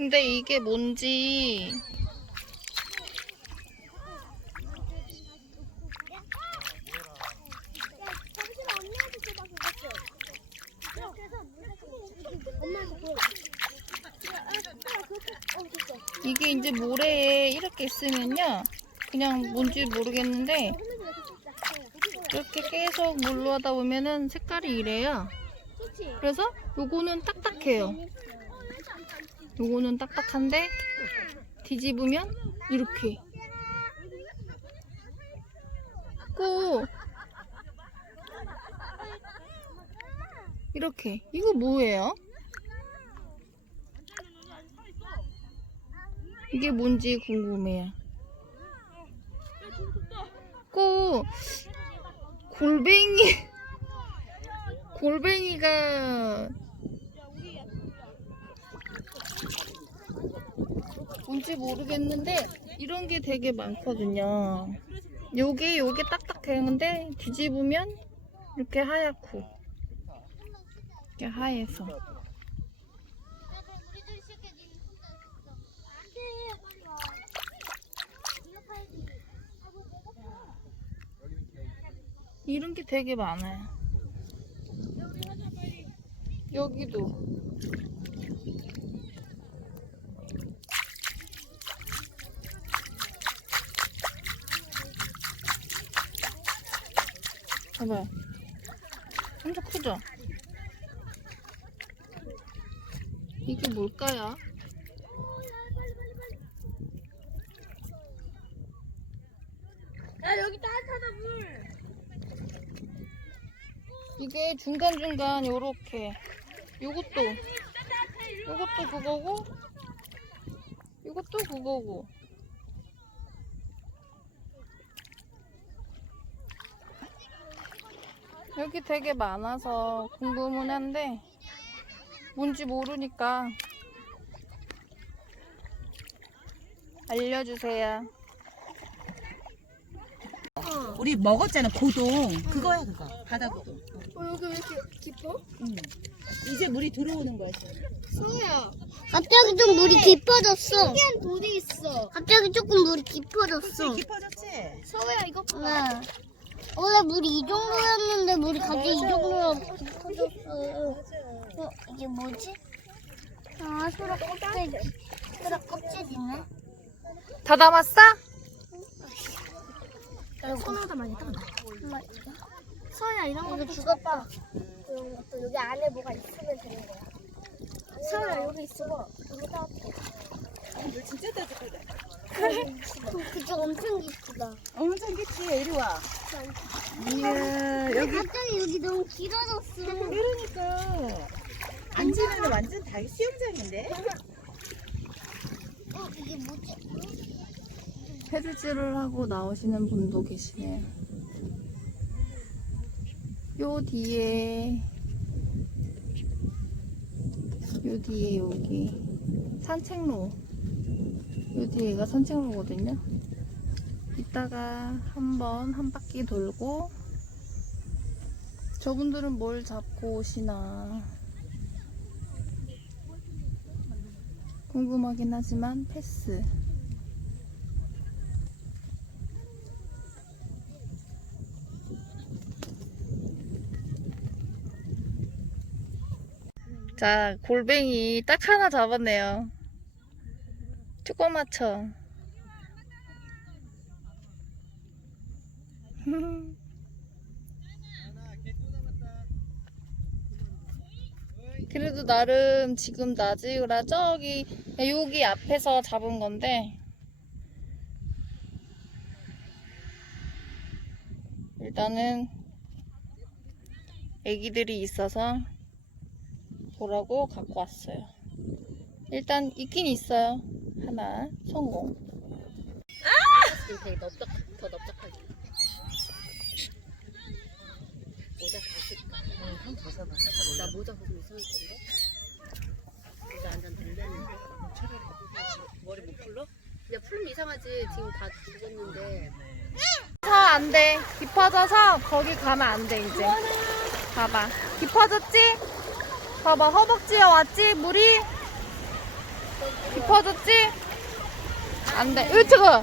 근데 이게 뭔지. 이게 이제 모래에 이렇게 있으면요 그냥 뭔지 모르겠는데 이렇게 계속 물로 하다 보면은 색깔이 이래요. 그래서 요거는 딱딱해요 요거는 딱딱한데 뒤집으면 이렇게. 꼭 이렇게. 이거 뭐예요? 이게 뭔지 궁금해요. 꼭 골뱅이. 골뱅이가 뭔지 모르겠는데 이런 게 되게 많거든요. 요게 요게 딱딱해요. 근데 뒤집으면 이렇게 하얗고 이렇게 하얘서 이런 게 되게 많아요. 여기도 봐봐요. 엄청 크죠? 이게 뭘까요? 야 여기 따뜻하다 물. 이게 중간중간 요렇게 요것도 요것도 그거고 요것도 그거고 여기 되게 많아서 궁금은 한데 뭔지 모르니까 알려주세요 우리 먹었잖아 고동 그거야 그거 바다 고동 어 여기 왜 이렇게 깊어? 응. 이제 물이 들어오는 거야 지금. 수야. 갑자기 좀 물이 깊어졌어. 신기한 돌이 있어. 갑자기 조금 물이 깊어졌어. 깊어졌지? 서우야 이거 봐. 네. 원래 물이 이 정도였는데 물이 갑자기 이 정도로 깊어졌어. 어, 이게 뭐지? 아, 소라 껍데기. 소라 껍질이네. 다 담았어? 손으로 많이 땀나. 서야 이런 거 죽었다. 이런 것도 여기 안에 뭐가 있으면 되는 거야. 서야 여기 있어. 여기 따뜻해. 물 진짜 따뜻하다. 그쪽 엄청 깊다. 엄청 깊지 이리 와. 이야 여기 갑자기 여기 너무 길어졌어. 그러니까 앉으면 완전 다 수영장인데. 어, 이게 뭐지? 해주질을 하고 나오시는 분도 계시네요. 요 뒤에, 요 뒤에 여기 산책로. 요 뒤에가 산책로거든요. 이따가 한번 한 바퀴 돌고, 저분들은 뭘 잡고 오시나. 궁금하긴 하지만 패스. 자, 골뱅이 딱 하나 잡았네요. 조그맣죠? 그래도 나름 지금 낮이라 저기 여기 앞에서 잡은 건데 일단은 애기들이 있어서 보라고 갖고 왔어요. 일단 있긴 있어요. 하나 성공. 되게 넓적, 더 넓적하게. 모자 다 쓸까? 응, 형 벗어봐. 나 모자 벗으면 이상할 건데? 모자 완전 들렸는데? 머리 못 풀러? 그냥 풀면 이상하지. 지금 다 죽었는데. 서안 돼. 깊어져서 거기 가면 안 돼, 이제. 봐봐. 깊어졌지? 봐봐, 허벅지에 왔지? 물이? 깊어졌지? 안 돼. 으, 저거!